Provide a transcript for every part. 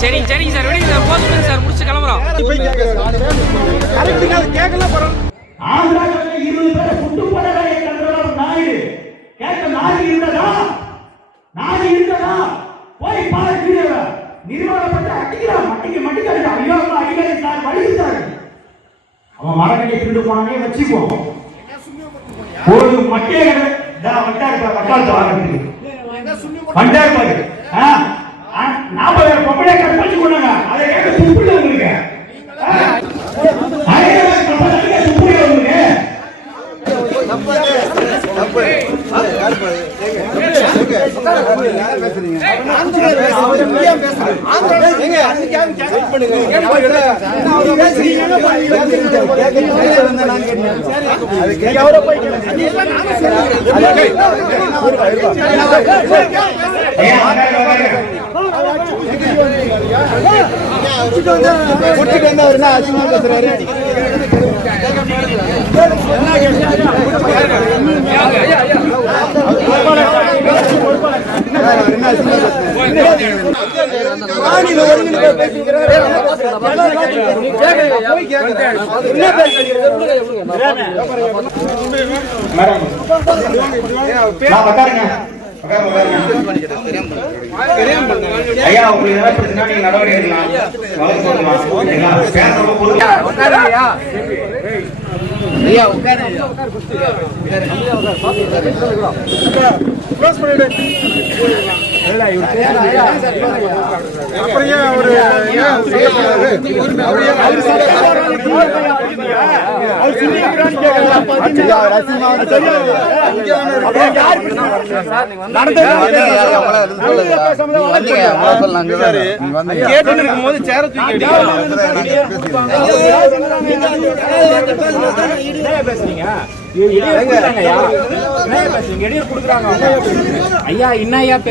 சரிங்க சரிங்க சார் விடுங்க சார் போதும் சார் முடிச்சு கிளம்புறோம். ஆந்திராவில் 20 பேரை சுட்டு போடவே கண்டவர் நாயுடு கேட்ட நாடு இருந்ததா? நாடு இருந்ததா? போய் பாரு வீடியோவை. நிர்வாகப்பட்ட அடிக்கிறான் மட்டிக்க ஐயோ அடிக்கடி சார் வழி சார். அவன் மரக்கட்டை திருடு போனானே வச்சுக்குவோம். ஒரு மட்டையை வட்டாரத்தை வாங்கிறதுக்கு வண்டார் பாரு 40,000 பொம்பளை கற்பழிச்சு கொண்டாங்க. அதை கேட்க துப்பில்லை உங்களுக்கு. ஐயா உங்களுக்கு ஏதாவது பிரச்சனை நீங்க நடவடிக்கை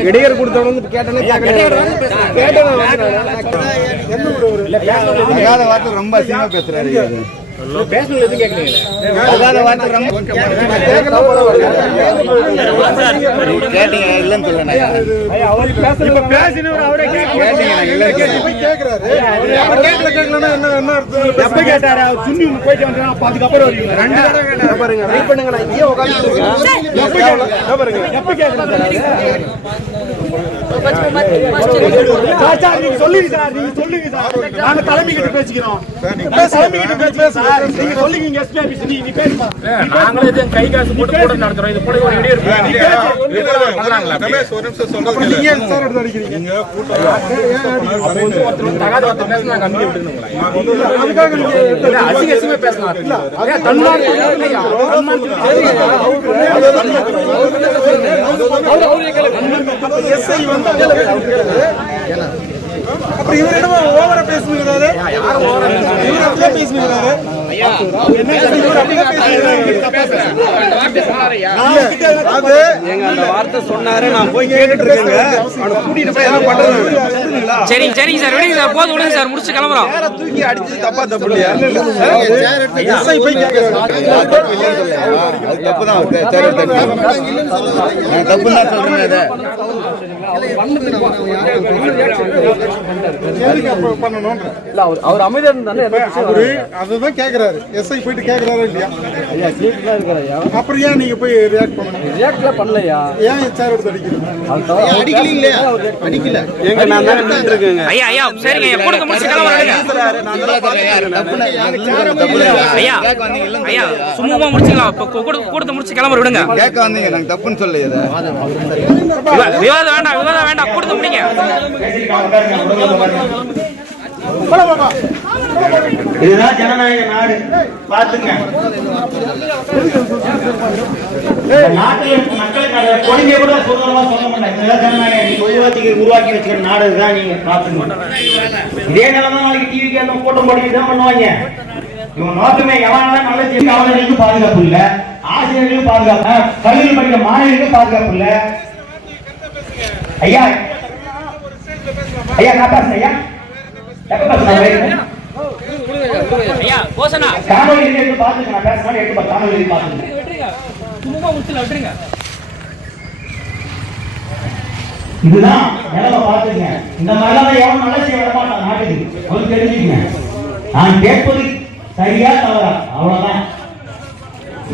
இடையர் கொடுத்தவங்க ரொம்ப அசிங்கமா பேசுறாரு. பேசணும் எதுவும் கேட்கலீங்க. கேட்டீங்க இல்லன்னு சொல்லணும். எப்ப கேட்டாரு சுண்ணி போயிட்டு வந்து அதுக்கப்புறம் வருவீங்க. 2 தடவை பாருங்க வெயிட் பண்ணுங்க. நான் இங்கே உட்கார்ந்து பாருங்க எப்ப கேட்கறாரு. சொல்லுங்க சார் நீங்க சொல்லுங்க சார். நாங்க தலைமை கிட்ட பேசிக்கிறோம். தலைமை கிட்ட பேசுங்க. நீங்க சொல்லுங்க எஸ்பி ஆபீஸ் நீங்க பேசுங்க. நாங்களே இது கை காசு போட்டு போட நடத்துறோம். இது போட ஒரு வீடியோ இருக்கு. பண்ணலாம்ல. ரமேஷ் ஒரு நிமிஷம் சொல்லுங்க. நீங்க ஏன் சார் எடுத்து அடிக்கிறீங்க? நீங்க கூட்டம் ஒருத்தர் தகாத வார்த்தை பேசினா நாங்க அங்கே விட்டுறணும்ங்களா? அதுக்காக நீங்க அசிங்க அசிங்கமா பேசலாம். இல்ல தன்மார்க்கு இல்லையா? எஸ்ஐ வந்து அப்புறம் இவரிடம் ஓவரா பேசுகிறாரு. யாரும் ஓவரா பேசுகிறாரு. வார்த்தை சொன்னாரு. நான் போய் கேட்டுட்டு இருக்கேன். சரிங்க சரிங்க சார் விடுங்க சார் போதும் விடுங்க சார் முடிச்சு கிளம்புறோம். தூக்கி அடிச்சு தப்பா தப்பு இல்லையா? தப்புதான் சொல்றேன். அவர் அமைதியா அதுதான் கேக்குறாரு. எஸ்ஐ போயிட்டு கேக்குறாரு இல்லையா? அப்புறம் ஏன் நீங்க போய் ரியாக்ட் பண்ணலையா? ஏன் சார் எடுத்து அடிக்கிறீங்க? அடிக்கல எங்க நான் தான் நின்னுட்டு இருக்கேங்க. ஐயா ஐயா சரிங்க ஐயா கொடுத்து முடிச்சு கிளம்புறேங்க. ஐயா ஐயா சும்மா முடிச்சுக்கலாம். கொடுத்து முடிச்சு கிளம்புற விடுங்க. கேட்க வந்தீங்க நாங்க தப்புன்னு சொல்லல. விவாதம் வேண்டாம் கொடுத்து முடிங்க. இதுதான் ஜனநாயக நாடு. பாத்துங்க நாட்டில் மக்களுக்கு கொள்கையை கூட சுதந்திரமா சொல்ல மாட்டாங்க. ஜனநாயக உருவாக்கி வச்சுக்கிற நாடு தான். நீங்க பாத்துங்க. இதே நிலைமை நாளைக்கு டிவி கேட்க கூட்டம் போட்டு தான் பண்ணுவாங்க. இவன் நோக்கமே எவனால நல்ல செய்தி அவர்களுக்கு பாதுகாப்பு இல்ல, ஆசிரியர்களுக்கு பாதுகாப்பு, கல்வியில் படிக்கிற மாணவர்களுக்கு பாதுகாப்பு இல்ல. ஐயா ஐயா நான் பேசுறேன் ஐயா, எப்ப பேசுறேன் ஐயா கோசனா காணொலி எடுத்து பாத்துக்க, நான் பேசுறேன் எடுத்து காணொலி எடுத்து பாத்துக்க. சும்மா முடிச்சல விட்டுருங்க. இதுதான் நிலவை பாத்துங்க. இந்த மாதிரிலாம் எவன் நல்ல செய்ய விட மாட்டான் நாட்டுக்கு, அவருக்கு தெரிஞ்சுக்கங்க. நான் கேட்பது சரியா தவறா அவ்வளவுதான்.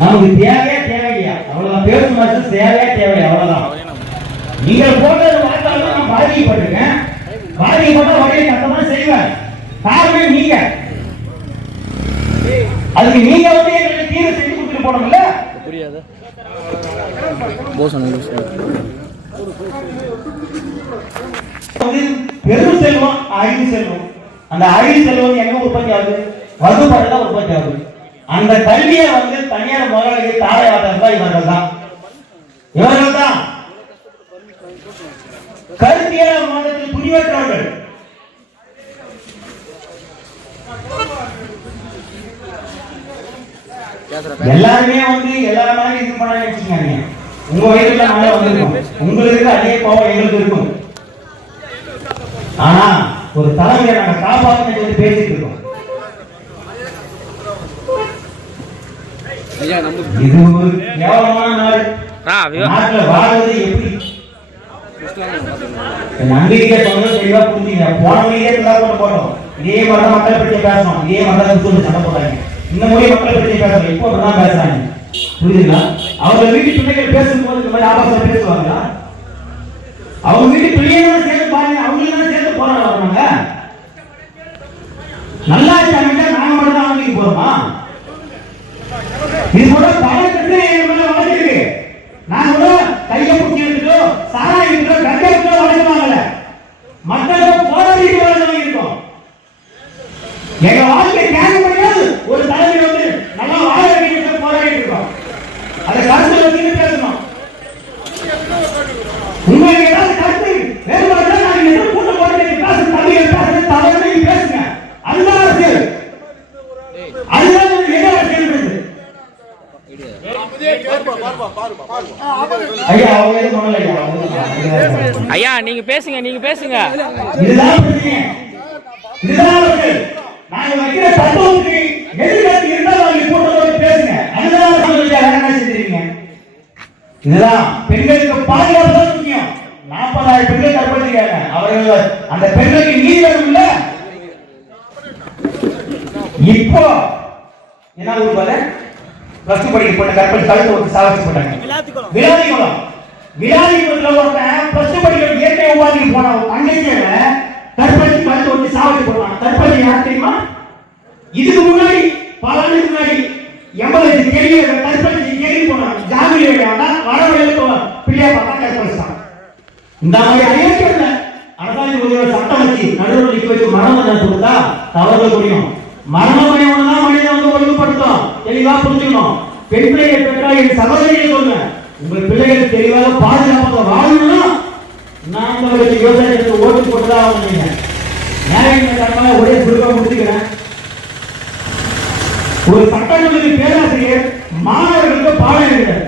நமக்கு தேவையா தேவையா அவ்வளவுதான். பேசும் அரசு தேவையா தேவையா அவ்வளவுதான். நீங்கள் போடுறது வார்த்தாலும் நான் பாதிக்கப்பட்டிருக்கேன். பாதிக்கப்பட்ட வகையை கட்டமா செய்வேன். காரணம் நீங்க, அதுக்கு நீங்க வந்து எங்களுக்கு தீர்வு செஞ்சு கொடுத்துட்டு போனோம்ல. புரியாது பெரும் செல்வம் அறிவு செல்வம். அந்த அறிவு செல்வம் எங்க உற்பத்தி ஆகுது? வகுப்பறைதான் உற்பத்தி ஆகுது. அந்த கல்வியை வந்து தனியார் முதலாளிகள் தாரையாட்டம் தான் இவர்கள் தான். இவர்கள் தான் கருத்தியல் மாதத்தில் துணிவற்றவர்கள். எல்லாருமே வந்து எல்லாருமே இது பண்ண வச்சுக்காங்க. உங்க வயதுல நாளே வந்திருக்கும், உங்களுக்கு அதே கோபம் எங்களுக்கு இருக்கும். ஆனா ஒரு தலைமையை நாங்க காப்பாற்ற சொல்லி பேசிட்டு இருக்கோம். இது ஒரு கேவலமான நாடு. நாட்டுல வாழ்வது எப்படி நம்பிக்கை சொன்னது தெளிவா புரிஞ்சுங்க. போன மொழியே போட்டோம், இதே மாதிரி மக்கள் பற்றி பேசணும், இதே மாதிரி சொல்லி சண்டை போட்டாங்க. இந்த மொழி மக்கள் பற்றி பேசணும், இப்போ அப்படிதான் பேசுறாங்க. புரியுதுங்களா? அவங்க வீட்டு பிள்ளைகள் பேசும்போது இந்த மாதிரி ஆபாசம் பேசுவாங்களா? அவங்க வீட்டு பிள்ளைகளும் சேர்ந்து பாருங்க, அவங்களும் சேர்ந்து போராடுவாங்க. நல்லா அமைச்சா நாங்க மட்டும் தான் அவங்களுக்கு போறோமா? இது கூட பல பிரச்சனை வளர்ந்துருக்கு. நான் கூட கையை பிடிச்சிருக்கோ சாராயிட்டோ கட்டோ வளர்க்குவாங்கல்ல, மக்களும் போராடிட்டு வளர்ந்து இருக்கோம். எங்க வாழ்க்கை தியாகம் பண்ணியாவது ஒரு தலைமை வந்து நல்லா வாழ வேண்டும் போராடிட்டு இருக்கோம். அதை கருத்துல வச்சு பேசணும். உங்களுக்கு ஏதாவது கருத்து வேறுபாடு நாங்க எந்த கூட்டம் போட்டு பேச தமிழ் பேசுறது தவறு பேசுங்க. அதுதான் அரசியல், அதுதான் எங்க அரசியல். ஐயா நீங்க பேசுங்க, நீங்க பேசுங்க. இதுதான் பிரச்சனை. இதுதான் நாங்க வைக்கிற தத்துவத்துக்கு எதிர்கட்சி இருந்தால் அவங்க கூட்டத்தோடு பேசுங்க. அதுதான் என்ன செஞ்சிருக்கீங்க? இதுதான் பெண்களுக்கு பாதுகாப்பு தான் முக்கியம். 40,000 பெண்கள் கற்பழிக்கிறாங்க. அவர்கள் அந்த பெண்களுக்கு நீதி வேணும் இல்ல. இப்போ என்ன ஊர்ல பிளஸ் டூ படிக்க போட்ட கற்பழி கழுத்து ஒரு சாவச்சு போட்டாங்க. விளாதிக்குளத்துல ஒருத்தன் பிளஸ் டூ படிக்கிற இயற்கை உபாதிக்கு போன தங்கச்சியில கற்பழிச்சு கழுத்து வச்சு சாவச்சு போட்டாங்க. கற்பழி யார் தெரியுமா? இதுக்கு முன்னாடி பல ஆண்டுக்கு முன்னாடி 80 கேள்வி கற்பழிச்சு கேள்வி போனாங்க. ஜாமீன் வரவழைத்து பிள்ளையா பார்த்தா கற்பழிச்சாங்க. இந்த மாதிரி அயோக்கியத்துல அரசாங்க ஒரு சட்டம் வச்சு நடுவில் நிக்க வச்சு மரணம் கொடுத்தா தவறு புரியும். மரணமயம் தான் மனிதன் வந்து ஒழுங்குபடுத்தும். தெளிவா புரிஞ்சுக்கணும். பெண் பிள்ளைகள் பெற்றால் என் சகோதரிகள் சொல்லுங்க, உங்கள் பிள்ளைகள் தெளிவாக பாதுகாப்பாக வாழணும்னா நான் விவசாயத்துக்கு ஓட்டு போட்டுதான் ஆகணுங்க. நியாயமாக ஒரே சுருக்க முடிச்சுக்கிறேன். ஒரு சட்டக்கல்லூரி பேராசிரியர் மாணவர்களுக்கு பாடம் எடுக்கிறார்.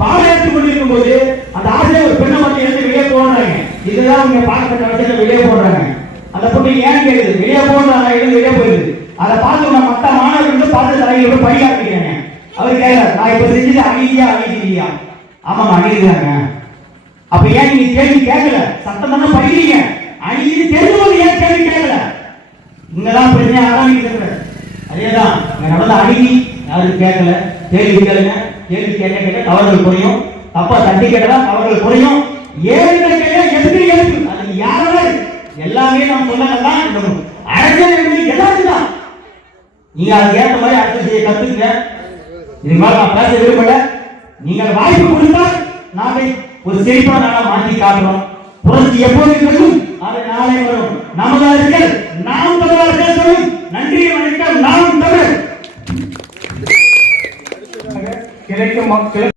பாடம் எடுத்துக் கொண்டிருக்கும் போது அந்த ஆசிரியர் ஒரு பெண்ணை மட்டும் எடுத்து வெளியே போடுறாங்க. இதுதான் அவங்க பார்க்கப்பட்ட விஷயத்தை வெளியே போடுறாங்க. அந்த பொண்ணு ஏன் கேக்குது, வெளியே போடுறாங்க, வெளியே போயிடுது. அதை பார்த்து மற்ற மாணவர்கள் பார்த்து தலைவர் படிக்காட்டிக்கிறாங்க. அவர் கேட்கிறார், நான் இப்ப செஞ்சது அநீதியா அநீதியா? ஆமாங்க அநீதிதாங்க. அப்ப ஏன் நீங்க கேள்வி கேட்கல? சட்டம் தானே படிக்கிறீங்க, அநீதி தெரிஞ்சவங்க ஏன் கேள்வி கேட்கல? இங்கதான் பிரச்சனை ஆரம்பிக்கிறது. அதேதான் நடந்த அநீதி யாரும் கேட்கல. கேள்வி கேளுங்க, கேள்வி கேட்க கேட்க தவறுகள் குறையும். தப்பா தட்டி கேட்டதா தவறுகள் குறையும். ஏழு எதிர்த்து எழுப்பு அது யாராவது எல்லாமே நம்ம சொன்னதான் அரசியல் எல்லாரும் தான். நீங்க அதுக்கு ஏற்ற மாதிரி அரசியல் செய்ய கத்துங்க. இது மாதிரி நான் பேச விரும்பல. நீங்கள் வாய்ப்பு கொடுத்தால் நாளை ஒரு செழிப்பான நாளா மாற்றி காட்டுறோம். புரட்சி எப்போது வரும்? அது நாளை வரும். நமது அரசியல் நாம் தமிழர்கள் சொல்லும். நன்றி வணக்கம். நாம் தமிழர் கிடைக்கும் மக்கள்